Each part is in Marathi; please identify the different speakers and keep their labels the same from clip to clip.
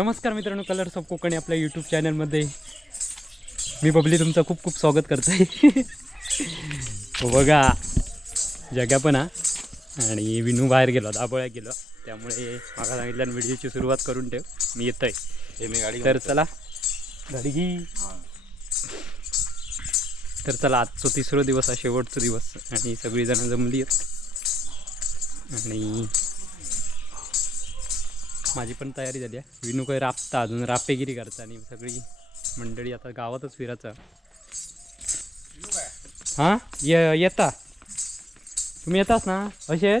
Speaker 1: नमस्कार मित्रांनो कलर्स ऑफ कोकणी आपल्या यूट्यूब चॅनलमध्ये मी बबली तुमचं खूप खूप स्वागत करतोय. बघा जगा पण हा. आणि विनू बाहेर गेलो दाबोळ्या गेलो. त्यामुळे मागा सांगितलं व्हिडिओची सुरुवात करून ठेव. मी येतोय.
Speaker 2: हे मी गाडी
Speaker 1: तर चला गाडी घे. तर चला आजचा तिसरा दिवस हा शेवटचा दिवस. आणि सगळीजणं जमली आहेत आणि माझी पण तयारी झाली आहे. विनू काही राबता अजून रापेगिरी करता आणि सगळी मंडळी आता गावातच फिरायचं हां? ये येता. तुम्ही येतास ना? असे?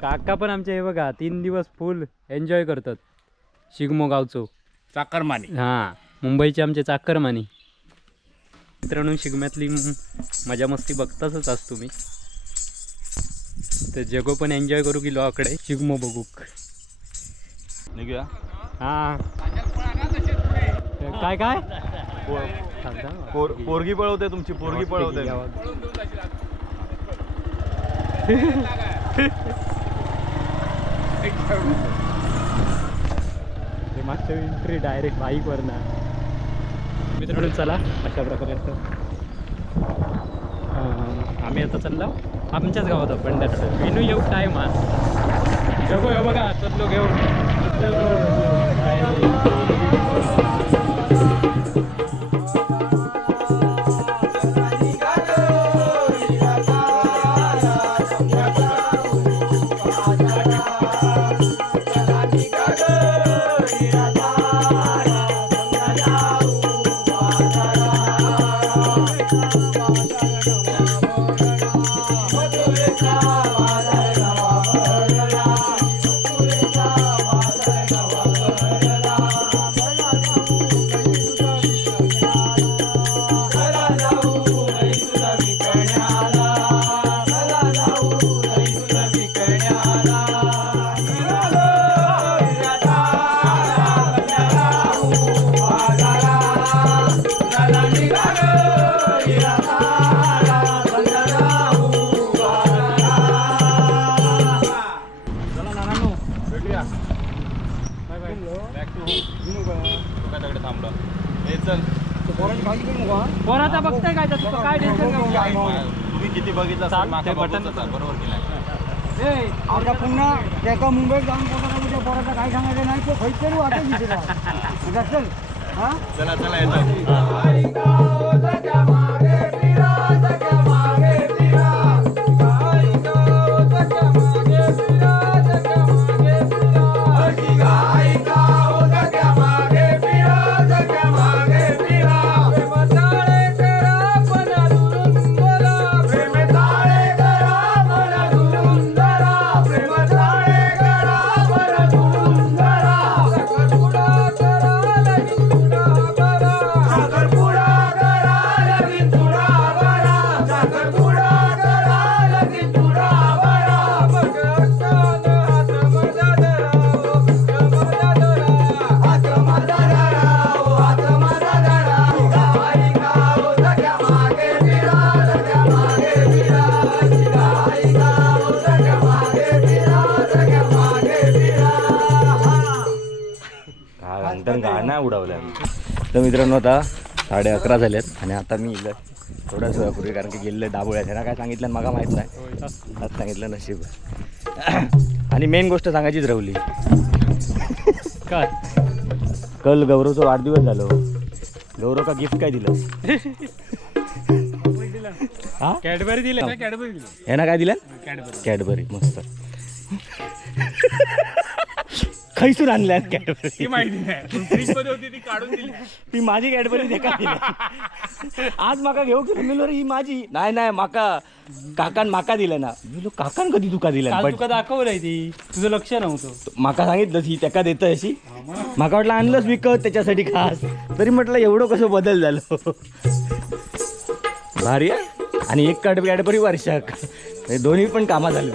Speaker 1: काका पण आमचे हे बघा तीन दिवस फुल एन्जॉय करतात. शिगमो गावचो.
Speaker 2: चाकरमानी.
Speaker 1: हां मुंबईचे आमचे चाकरमानी. मित्रांनो शिगम्यातली म- मजा मस्ती बघताच आज तुम्ही. तर जगो पण एन्जॉय करू गेलो आकडे शिगमो बघूक.
Speaker 2: निघूया?
Speaker 1: हां. काय काय?
Speaker 2: पोरगी पळवते तुमची पोरगी पळवते.
Speaker 1: ते मागच्या एंट्री डायरेक्ट बाईकवर ना. मित्रांनो चला. अशा प्रकारे आम्ही आता चाललो. आमच्याच गावात आपण त्यात विनू येऊ टाईम हा बघा चाललो
Speaker 2: लोक
Speaker 1: येऊ बघताय काय त्याचं काय टेन्शन.
Speaker 2: तुम्ही किती बघितलं असेल बघूच बरोबर केलं
Speaker 3: आता पुन्हा त्याचा मुंबईत जाऊन पोटाला उद्या पोराचा काय सांगायचं नाही तो दिसेल चल हा?
Speaker 2: चला चला येतो. घंटन गाणं उडवलं तर मित्रांनो आता साडे अकरा झालेत आणि आता मी इलं थोड्याच वेळापूर्वी कारण की गेलेलं दाबोळ्या त्यांना काय सांगितलं मला माहीत नाही. आज सांगितलं नशीब. आणि मेन गोष्ट सांगायचीच राहुली.
Speaker 1: काय?
Speaker 2: कल गौरवचा वाढदिवस झालो. गौरव का गिफ्ट काय दिलं? हा?
Speaker 1: कॅडबरी दिले कॅडबरी दिले.
Speaker 2: ह्यानं काय दिलं?
Speaker 1: कॅडबरी
Speaker 2: कॅडबरी मस्त. खैसून आणल्यात कॅडबरी.
Speaker 1: माहिती नाही. फ्रीजमध्ये होती ती काढून दिली.
Speaker 2: ती माझी कॅडबरी दिली? आज माका घेऊ की रे ही माझी. नाही नाही माका काकान माका दिलं ना. मी म्हणलो, काकान कधी तुका दिलं?
Speaker 1: काल तुका दाखवलंय ती. तुझं लक्ष नव्हतं.
Speaker 2: माका सांगितलं ही त्याका देत अशी. माका वाटलं आणलंच विकत त्याच्यासाठी खास. तरी म्हटलं एवढं कसं बदल झालं? भारी आहे. आणि एक कॅड कॅडबरी वर्षाक. हे दोन्ही पण कामा झाले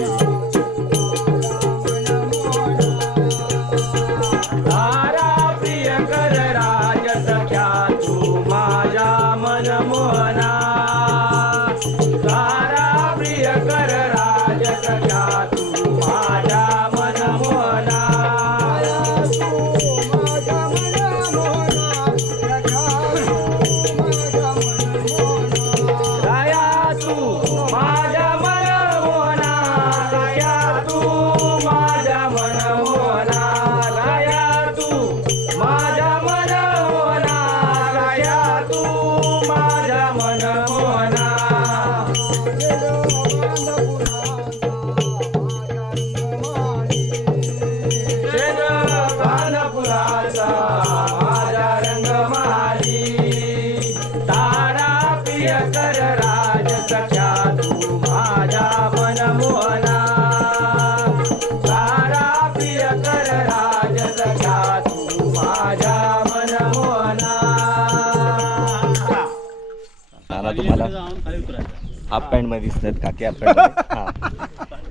Speaker 2: तुम्हाला हाफ पॅन्टमध्ये दिसतात काकी हाफ पॅन्ट हा.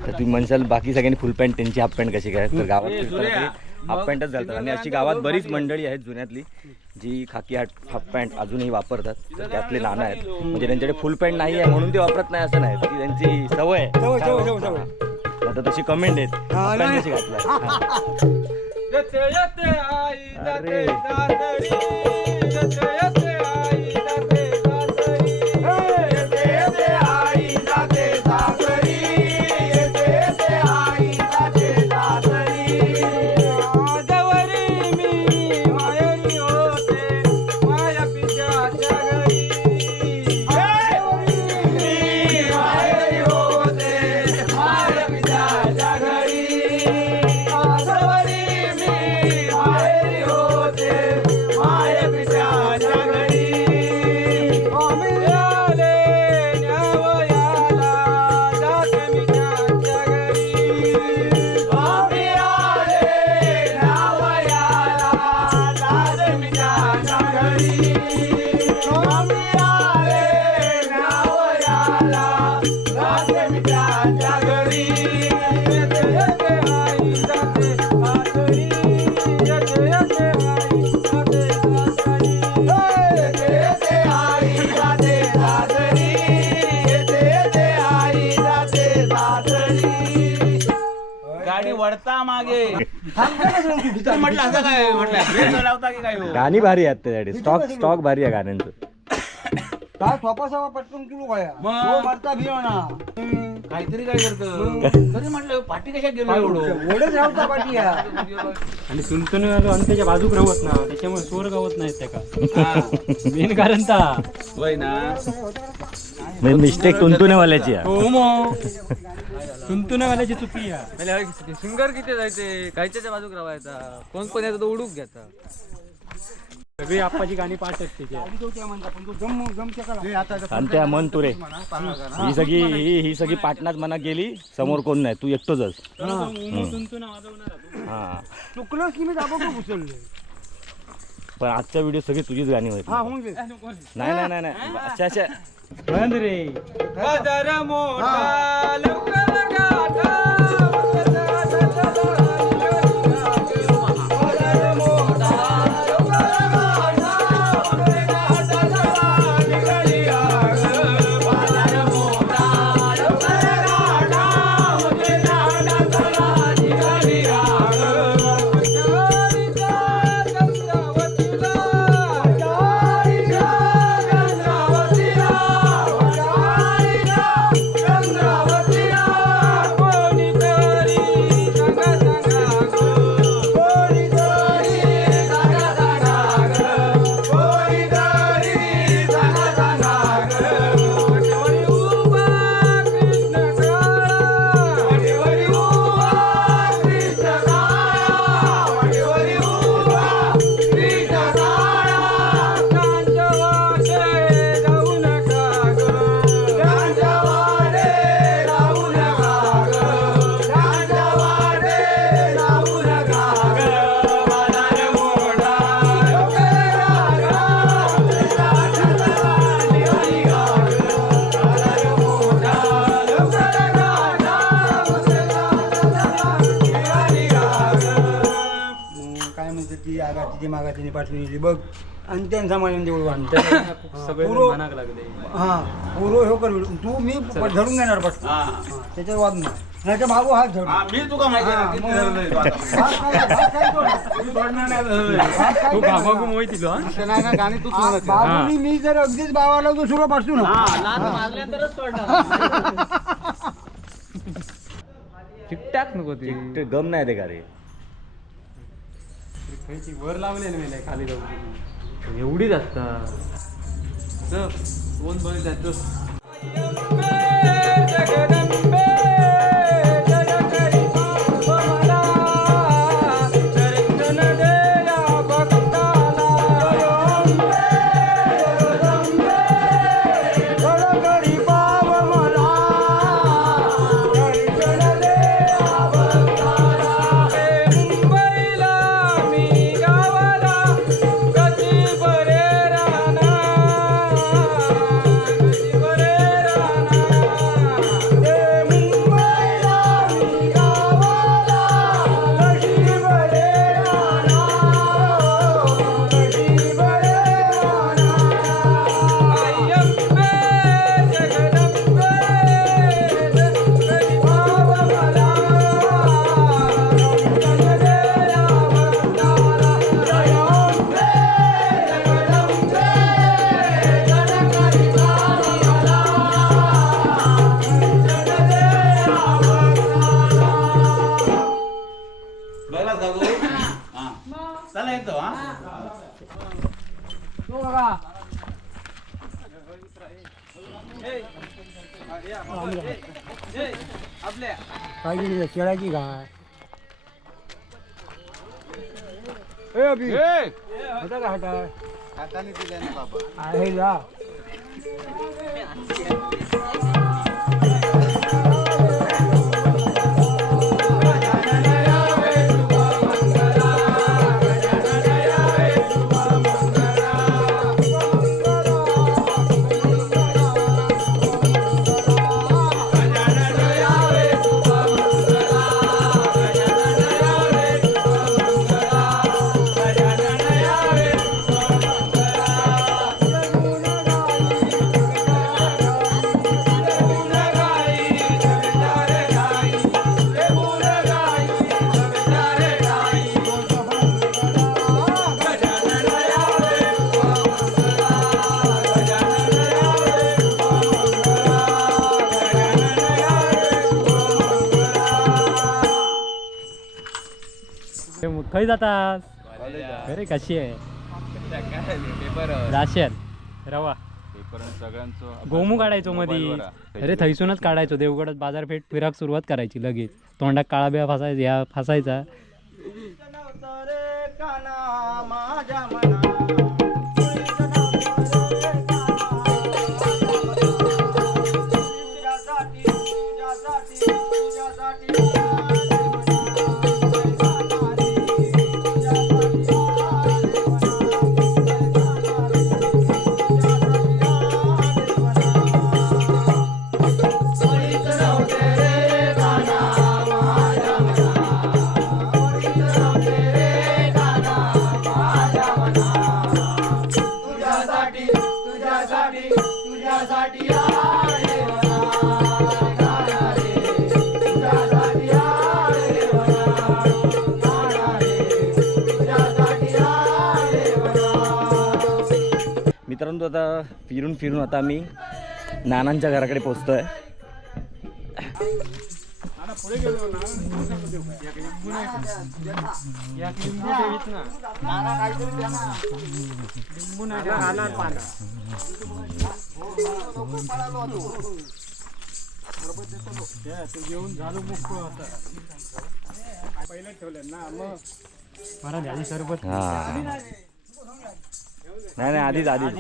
Speaker 2: तर तुम्ही म्हणशाल बाकी सगळ्यांनी फुल पॅन्ट त्यांची हाफ पॅन्ट कशी काय? तर गावात फिरताना ते. हाफ पॅन्टच घालतात. आणि अशी गावात बरीच मंडळी आहेत जुन्यातली जी खाकी हाट हाफ पॅन्ट अजूनही वापरतात. तर त्यातले नाना आहेत. म्हणजे त्यांच्याकडे फुल पॅन्ट नाही आहे म्हणून ते वापरत नाही असं नाही. ती त्यांची सवय आहे.
Speaker 3: सवय, सवय, सवय, सवय.
Speaker 2: हा. आता तशी कमेंट आहेत.
Speaker 3: हा,
Speaker 2: हाफ पॅन्ट. कशी घातलाय? हा. अरे.
Speaker 4: म्हटलं असं काय म्हटलं? ब्रेक लावता की काय हो?
Speaker 2: गाणी भारी आहेत त्याच्याकडे स्टॉक स्टॉक भारी आहे गाण्यांचं.
Speaker 3: काय सोपा सोपा पटकन तुला काय
Speaker 4: मग?
Speaker 3: तो मरता भिव ना
Speaker 4: काहीतरी काय करत? तरी म्हटलं पाठी कशा गेलो एवढं?
Speaker 3: ओढच राहता पाठी
Speaker 1: आणि तुंतून आणि त्याच्या बाजूक राहत ना त्याच्यामुळे स्वर गावत नाहीत त्याका
Speaker 4: हा.
Speaker 1: मेन कारण ता.
Speaker 4: होय ना.
Speaker 2: मिस्टेक तुंतुनेवाल्याची आहे.
Speaker 1: हो मग. तुंतुनवाल्याची चुकी आहे.
Speaker 5: सिंगर किती जायचे कायच्या बाजूक रावायचा कोण कोण येतो तो उडूक घ्यायचा
Speaker 1: सगळी आप्पाची गाणी पाठ आहेत त्याची
Speaker 3: पण तो जम जम चकला
Speaker 2: आणि त्या मन तुरे ही सगळी ही ही सगळी पाटणात मना गेली समोर कोण नाही. तू एकटोच हा.
Speaker 3: चुकलंच की मी दाबा
Speaker 2: पण आजच्या व्हिडिओ सगळी तुझीच गाणी होती.
Speaker 3: हा
Speaker 2: नाही नाही नाही नाही अच्छा अच्छा
Speaker 1: बंद रे.
Speaker 5: मोठा
Speaker 3: काय म्हणते ती आगाची मागाची पाठवून दिली. बघ. आणि त्यांचा मला देऊळ बांधतो
Speaker 1: सगळे
Speaker 3: पुरो-
Speaker 1: मनाक लागले
Speaker 3: हा पुरो हे कर. तू मी धरून घेणार पटकन
Speaker 4: हा.
Speaker 3: हा, त्याच्यावर वाद नाही. तर भाऊ हात धरून
Speaker 4: हा, मी तुका माहिती तू? मी
Speaker 1: तू
Speaker 3: जर अगदीच बाबाला तो सुरू पाठवू ना.
Speaker 5: चिकटाक नको ती.
Speaker 2: ते गम नाही ते का रे?
Speaker 1: खायची वर लावले ना मी खाली जाऊन
Speaker 5: एवढीच असता कोण बघितलं
Speaker 3: गडगडी काय केली खेळायची काय ए अभि होता का हाता
Speaker 4: हाताने दिले ना बाबा
Speaker 3: आहे जा
Speaker 1: खय जातात अरे कशी आहे? राशन. रवा.
Speaker 4: सगळ्यांचं
Speaker 1: गोमू काढायचो मधी. अरे थैसूनच काढायचो. देवगडात बाजारपेठ फिराक सुरुवात करायची लगेच. तोंडात काळा बिया फासायचा. ह्या फासायचा
Speaker 2: मित्रांनो आता फिरून फिरून आता आम्ही नानांच्या घराकडे पोचतोय.
Speaker 1: मला आधी सरबत
Speaker 2: हा. नाही नाही आधीच आधीच.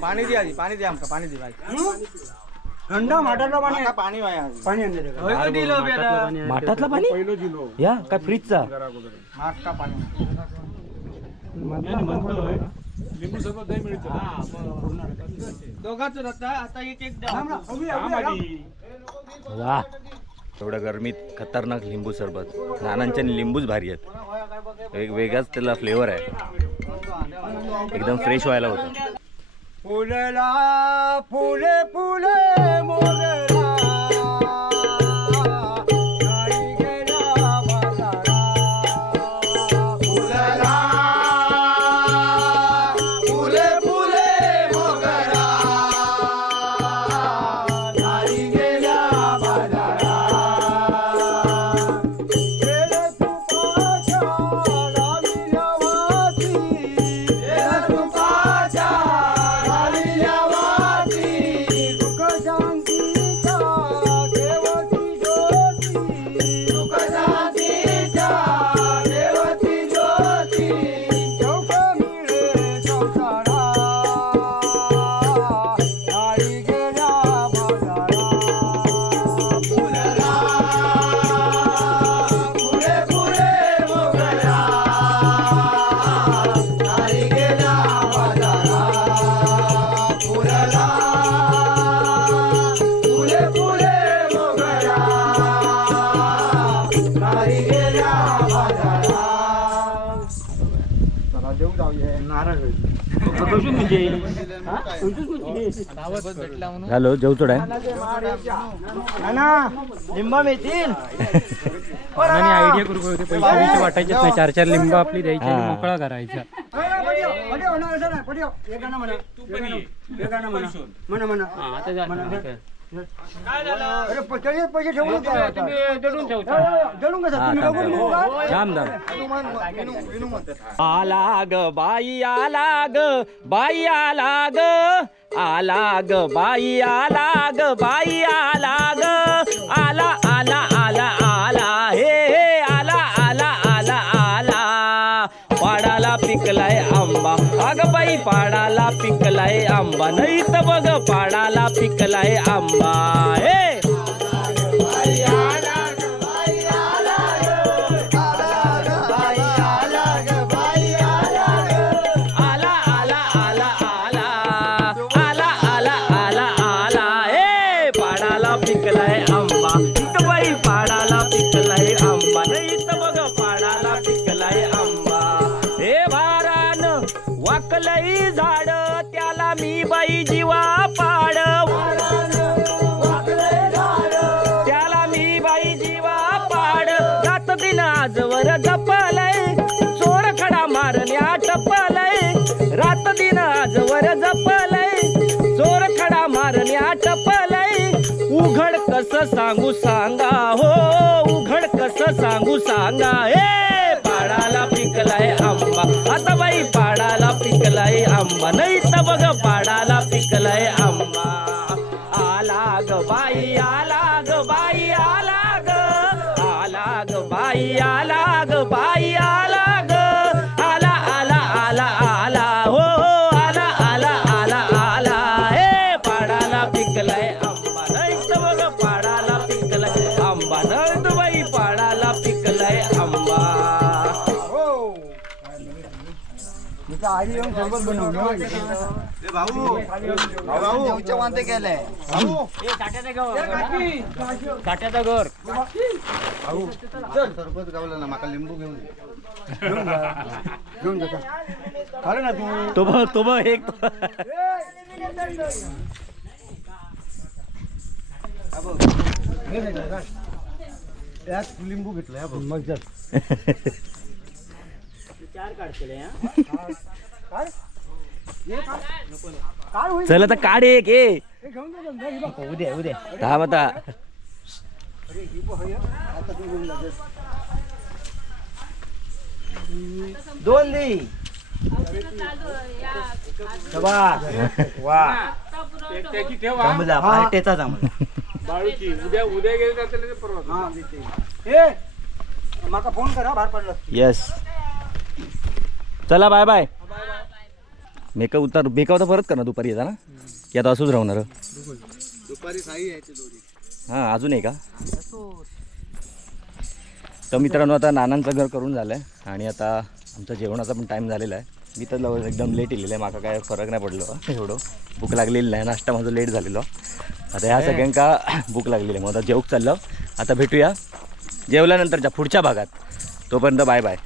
Speaker 5: पाणी दे आधी पाणी दे आमका पाणी दे
Speaker 3: थंड माठातलं पाणी
Speaker 4: पाणी
Speaker 3: पाणी
Speaker 2: माठातलं पाणी या काय फ्रीजचा?
Speaker 5: दोघांच आता आता एक एक
Speaker 2: एवढ्या गरमीत खतरनाक लिंबू सरबत. नानांच्या लिंबूच भारी आहेत. एक वेगळाच त्याला फ्लेवर आहे. एकदम फ्रेश व्हायला होतं.
Speaker 3: फुले फुले फुले
Speaker 2: झालो जेवचोड आहे
Speaker 3: लिंबा मिळतील
Speaker 1: आणि आयडिया करू पैसे वाटायचेच नाही. चार चार लिंब आपली द्यायची आणि. मोकळा करायचा.
Speaker 3: अरे पैसे पैसे ठेवून दडून
Speaker 2: हा, थांब, थांब. थांब, थांब. आला ग बाई आला ग बाई आला ग आला ग बाई आला ग बाई आला ग आला आला आला বেলায় আম্মা এ उघड कस सांगू सांगा हो उघड कस सांगू सांगा?
Speaker 1: साठ्याचा घर
Speaker 3: सरबत गावलं ना माका लिंबू घेऊन आलं ना तू
Speaker 2: तो बघ तो बघ एक.
Speaker 3: त्यात लिंबू घेतलं मग
Speaker 2: चल आता काढ एक ए.
Speaker 3: घेऊन जा उद्या उद्या.
Speaker 2: थांब आता.
Speaker 3: दोन दे. वा.
Speaker 4: त्याची ठेवा
Speaker 3: जमला पार्टेचा जमला
Speaker 4: बाळूची उद्या उद्या गेले परवा.
Speaker 3: हा देते. ए माका फोन करा बाहेर पडलं.
Speaker 2: येस चला बाय बाय मेकअप उतार मेकअप तर परत कर ना दुपारी येता ना की आता असंच राहणार?
Speaker 3: दुपारी साई यायची जोडी.
Speaker 2: हां अजून आहे का? तर मित्रांनो आता नानांचं घर करून झालं आहे आणि आता आमचा जेवणाचा पण टाईम झालेला आहे. मी तर लव- एकदम लेट येलेलं आहे माका काय फरक नाही पडलो. एवढं भूक लागलेली नाही नाश्ता माझं लेट झालेलो. आता ह्या सगळ्यांका भूक लागलेली आहे. मग आता जेवक चाललं. आता भेटूया जेवल्यानंतरच्या पुढच्या भागात. तोपर्यंत बाय बाय